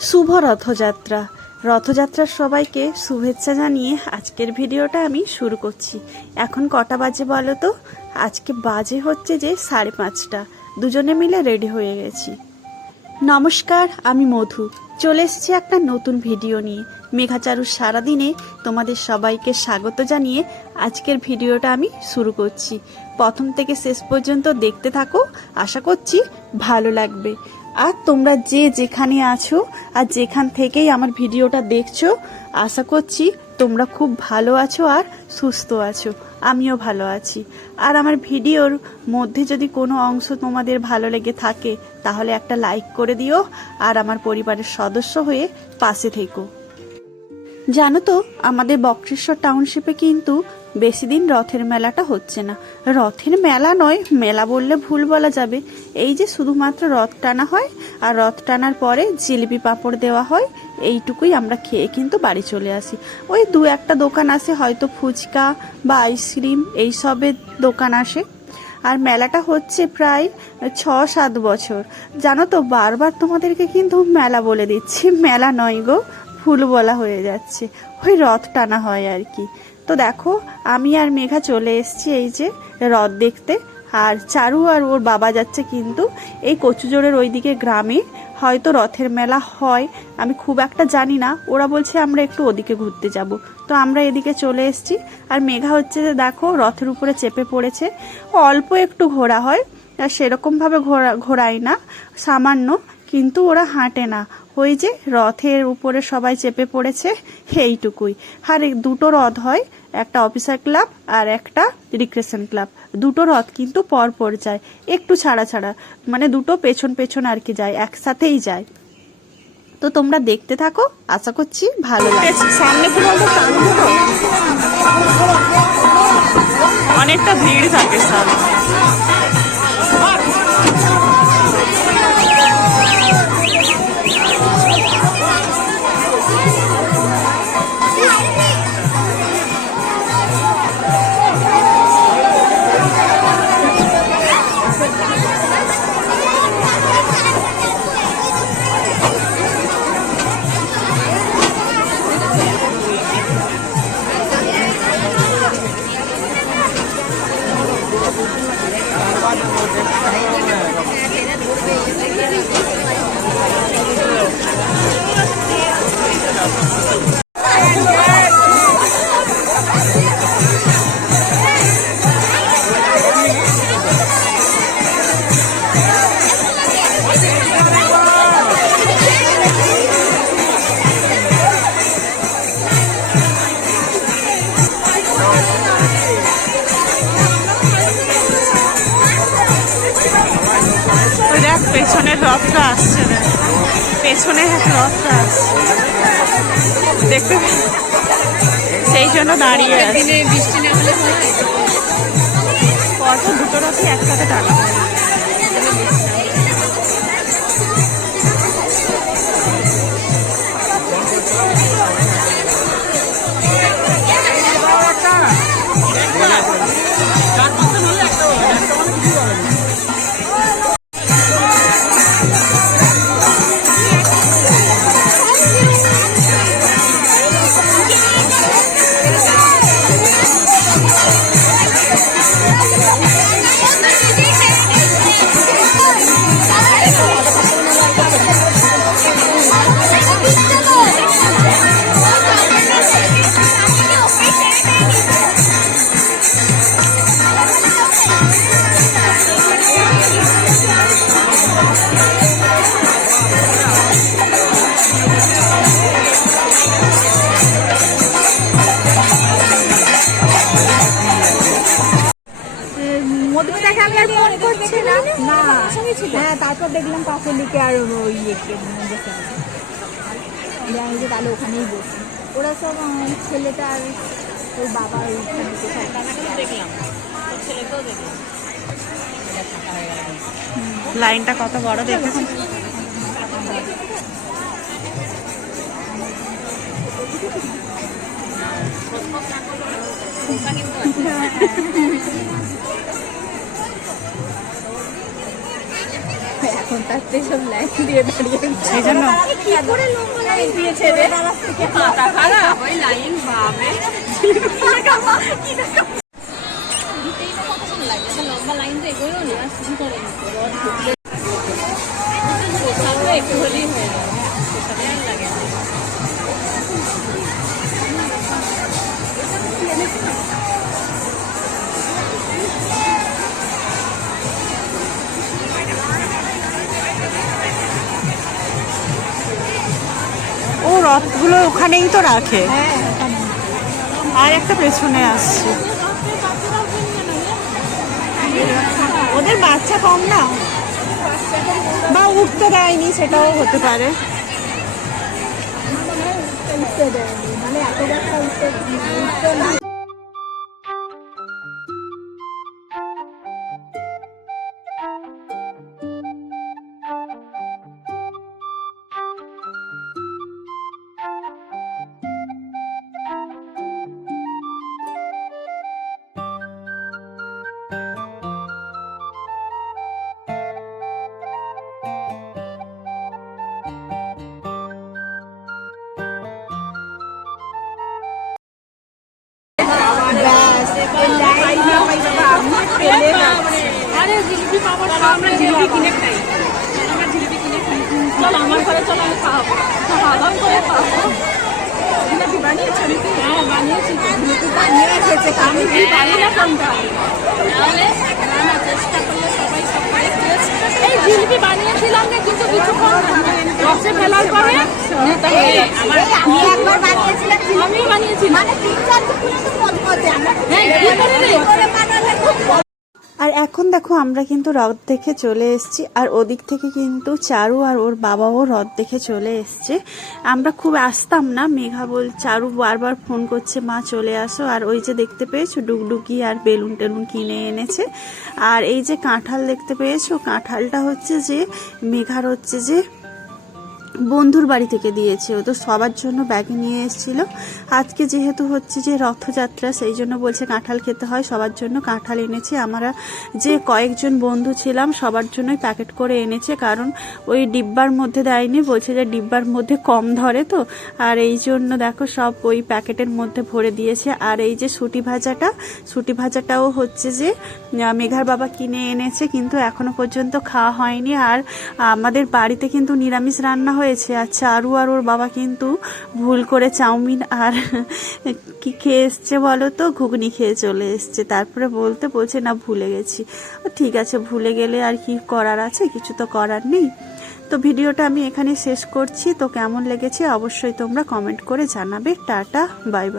শুভ রথযাত্রা। রথযাত্রার সবাইকে শুভেচ্ছা জানিয়ে আজকের ভিডিওটা আমি শুরু করছি। এখন কটা বাজে বলো তো? আজকে বাজে হচ্ছে যে 5:30। দুজনে মিলে রেডি হয়ে গেছি। নমস্কার, আমি মধু। চলে এসেছি একটা নতুন ভিডিও নিয়ে। মেঘাচারুর সারাদিনে তোমাদের সবাইকে স্বাগত জানিয়ে আজকের ভিডিওটা আমি শুরু করছি। প্রথম থেকে শেষ পর্যন্ত দেখতে থাকো, আশা করছি ভালো লাগবে। আর তোমরা যে যেখানে আছো আর যেখান থেকেই আমার ভিডিওটা দেখছো, আশা করছি তোমরা খুব ভালো আছো আর সুস্থ আছো। আমিও ভালো আছি। আর আমার ভিডিওর মধ্যে যদি কোনো অংশ তোমাদের ভালো লেগে থাকে তাহলে একটা লাইক করে দিও আর আমার পরিবারের সদস্য হয়ে পাশে থেকো। জানো তো, আমাদের বক্রেশ্বর টাউনশিপে কিন্তু বেশি দিন রথের মেলাটা হচ্ছে না। রথের মেলা নয়, মেলা বললে ভুল বলা যাবে। এই যে শুধুমাত্র রথ টানা হয় আর রথ টানার পরে জিলিপি পাঁপড় দেওয়া হয়, এইটুকুই আমরা খেয়ে কিন্তু বাড়ি চলে আসি। ওই দু একটা দোকান আসে, হয়তো ফুচকা বা আইসক্রিম এইসবের দোকান আসে। আর মেলাটা হচ্ছে প্রায় 6-7 বছর। জানো তো, বারবার তোমাদেরকে কিন্তু মেলা বলে দিচ্ছি, মেলা নয় গো, ফুল বলা হয়ে যাচ্ছে। ওই রথ টানা হয় আর কি। তো দেখো, আমি আর মেঘা চলে এসেছি এই যে রথ দেখতে। আর চারু আর ওর বাবা যাচ্ছে কিন্তু এই কচুজোড়ের ওইদিকে গ্রামে হয়তো রথের মেলা হয়, আমি খুব একটা জানি না। ওরা বলছে আমরা একটু ওদিকে ঘুরতে যাব, তো আমরা এদিকে চলে এসেছি। আর মেঘা হচ্ছে যে দেখো রথের উপরে চেপে পড়েছে। অল্প একটু ঘোরা হয়, আর সেরকমভাবে ঘোরায় না, সামান্য, কিন্তু ওরা হাঁটে না। ওই যে রথের উপরে সবাই চেপে পড়েছে, এইটুকুই। আর দুটো রথ হয়, একটা অফিসার ক্লাব আর একটা রিক্রেশন ক্লাব। দুটো রথ কিন্তু পর পর যায়, একটু ছাড়া ছাড়া, মানে দুটো পেছন পেছন আর কি যায়, একসাথেই যায়। তো তোমরা দেখতে থাকো, আশা করছি ভালো লাগবে। সামনে কি বলতো, অনেকটা ভিড় থাকে সামনে। পেছনের রথটা আসছে, পেছনে রথটা আসছে দেখতে, সেই জন্য দাঁড়িয়ে আছে। বৃষ্টি না হলে পরপর দুটো রথই একসাথে টানা হয়। হ্যাঁ, তারপর দেখলাম পাশে লিখে আর ওই তাহলে ওখানেই বসি। ওরা সব আমার ছেলেটা আর ওর বাবা দেখলাম, লাইনটা কত বড় দেখেছি। এখন তার সব লাইন দিয়ে দাঁড়িয়ে সেই জন্য কি করে লম্বা লাইন দিয়েছে রে মাথা খারাপ ওই লাইন ভাবে লম্বা লাইন তো এগোয়ও না শুরু করে একটু হলেই হয়ে যাবে সেটাতে আর লাগে না। ও রথগুলো ওখানেই তো রাখে, আর একটা পেছনে আসছে। ওদের বাচ্চা কম না, বা উঠতে দেয়নি, সেটাও হতে পারে। উঠতে দেয়নি মানে এত বাচ্চা উঠতে না। আরে জিলিপি পাবো না, আমরা জিলিপি কিনে খাই, আমরা জিলিপি কিনে খাই। চল আমার ঘরে, চল আমি খাওয়াবো, খাওয়া করে খাওয়াবো। জিলিপি বানিয়েছি আমি? হ্যাঁ বানিয়েছি। জিলিপি বানিয়ে রেখেছে, আমি কি পারি না কোনটা, তাহলে না না চেষ্টা করলে সবাই সব করে। এই জিলিপি বানিয়েছিলাম না, কিন্তু কিছুক্ষণ রসে ফেলার পরে আমি একবার বানিয়েছিলাম, আমি বানিয়েছি মানে 3-4 দিন তো মজমজে আমরা করে বানালে খুব আর এখন দেখো আমরা কিন্তু রথ দেখে চলে এসেছি, আর ওদিক থেকে কিন্তু চারু আর ওর বাবাও রথ দেখে চলে এসছে। আমরা খুব আসতাম না, মেঘা চারু বারবার ফোন করছে মা চলে আসো। আর ওই যে দেখতে পেয়েছো ডুগডুগি আর বেলুন টেলুন কিনে এনেছে। আর এই যে কাঁঠাল দেখতে পেয়েছো, কাঁঠালটা হচ্ছে যে মেঘার হচ্ছে যে বন্ধুর বাড়ি থেকে দিয়েছে, ও তো সবার জন্য ব্যাগে নিয়ে এসেছিল। আজকে যেহেতু হচ্ছে যে রথযাত্রা, সেই জন্য বলছে কাঁঠাল খেতে হয়, সবার জন্য কাঁঠাল এনেছে। আমরা যে কয়েকজন বন্ধু ছিলাম সবার জন্যই প্যাকেট করে এনেছে, কারণ ওই ডিব্বার মধ্যে দেয়নি, বলছে যে ডিব্বার মধ্যে কম ধরে তো, আর এই জন্য দেখো সব ওই প্যাকেটের মধ্যে ভরে দিয়েছে। আর এই যে সুটি ভাজাটাও হচ্ছে যে মেঘার বাবা কিনে এনেছে, কিন্তু এখনো পর্যন্ত খাওয়া হয়নি। আর আমাদের বাড়িতে কিন্তু নিরামিষ রান্না হয়েছে, আর চারু আর ওর বাবা কিন্তু ভুল করে চাউমিন আর কি খেয়ে এসছে বলো তো, ঘুগনি খেয়ে চলে এসছে। তারপরে বলছে না ভুলে গেছি। ঠিক আছে, ভুলে গেলে আর কি করার আছে, কিছু তো করার নেই। তো ভিডিওটা আমি এখানে শেষ করছি। তো কেমন লেগেছে অবশ্যই তোমরা কমেন্ট করে জানাবে। Tata, bye bye.